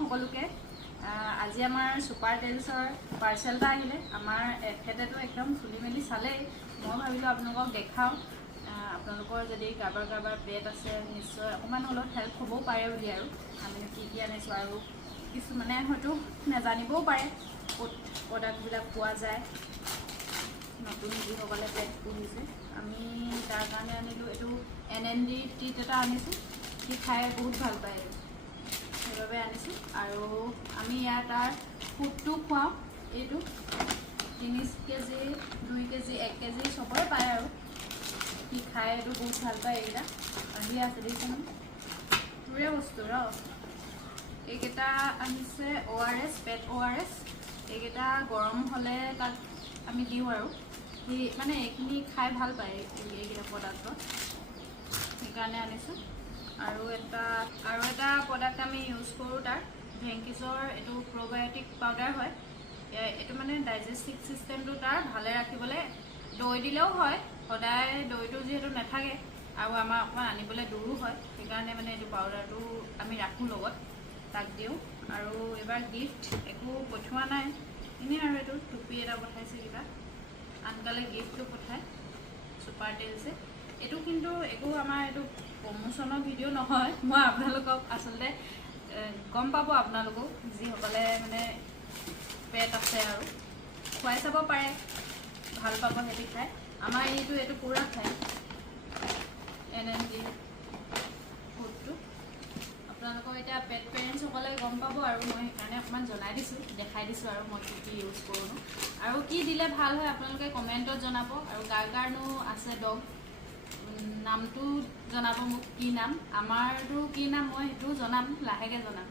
সকলোকে আজি আমাৰ সুপাৰ টেইলছৰ পাৰ্চেল এটা আহিলে আমাৰ এখেতেতো একদম খুলি মেলি চালেই মই ভাবিলোঁ আপোনালোকক দেখাওঁ আপোনালোকৰ যদি কাৰোবাৰ পেট আছে নিশ্চয় অকণমান অলপ হেল্প হ'বও পাৰে বুলি আৰু আমি কি আনিছোঁ আৰু কিছুমানে হয়তো নাজানিবও পাৰে ক'ত প্ৰডাক্টবিলাক পোৱা যায় নতুন যিসকলে পেট পুহিছে আমি তাৰ কাৰণে আনিলোঁ এইটো NND ট্ৰিট এটা আনিছোঁ সি খাই বহুত ভাল পায় সেইবাবে আনিছোঁ আৰু আমি ইয়াত তাৰ ফুডটো খুৱাওঁ এইটো 3 কেজি 2 কেজি 1 কেজি চবৰে পায় আৰু সি খাই এইটো বহুত ভাল পায় এইকেইটা আহি আছে দেখিছে তোৰে বস্তু ৰ এইকেইটা আনিছে ORS পেট ORS এইকেইটা গৰম হ'লে তাক আমি দিওঁ আৰু সি মানে এইখিনি খাই ভাল পায় এইকেইটা প্ৰডাক্টত সেইকাৰণে আনিছোঁ আৰু এটা প্ৰডাক্ট আমি ইউজ কৰোঁ তাৰ ভেংকিছৰ এইটো প্ৰ'বায়'টিক পাউডাৰ হয় এইটো মানে ডাইজেষ্টিভ চিষ্টেমটো তাৰ ভালে ৰাখিবলৈ দৈ দিলেও হয় সদায় দৈটো যিহেতু নাথাকে আৰু আমাৰ অকণমান আনিবলৈ দূৰো হয় সেইকাৰণে মানে এইটো পাউডাৰটো আমি ৰাখোঁ লগত তাক দিওঁ আৰু এইবাৰ গিফ্ট একো পঠোৱা নাই এনেই আৰু এইটো টুপি এটা পঠাইছে কিবা আনকালে গিফ্টটো পঠায় সুপাৰ টেইলছে এইটো কিন্তু একো আমাৰ এইটো প্ৰমোচনৰ ভিডিঅ' নহয় মই আপোনালোকক আচলতে গম পাব আপোনালোকেও যিসকলে মানে পেট আছে আৰু খুৱাই চাব পাৰে ভাল পাব সিহঁতি খাই আমাৰ এইটো পূৰা খায় NND ফুডটো আপোনালোকৰ এতিয়া পেট পেৰেণ্টছসকলে গম পাব আৰু মই সেইকাৰণে অকণমান জনাই দিছোঁ দেখাই দিছোঁ আৰু মই কি ইউজ কৰোঁ আৰু কি দিলে ভাল হয় আপোনালোকে কমেণ্টত জনাব আৰু কাৰণেও আছে ডগ নামটো জনাব মোক কি নাম আমাৰতো কি নাম মই সেইটো জনাম লাহেকৈ জনাম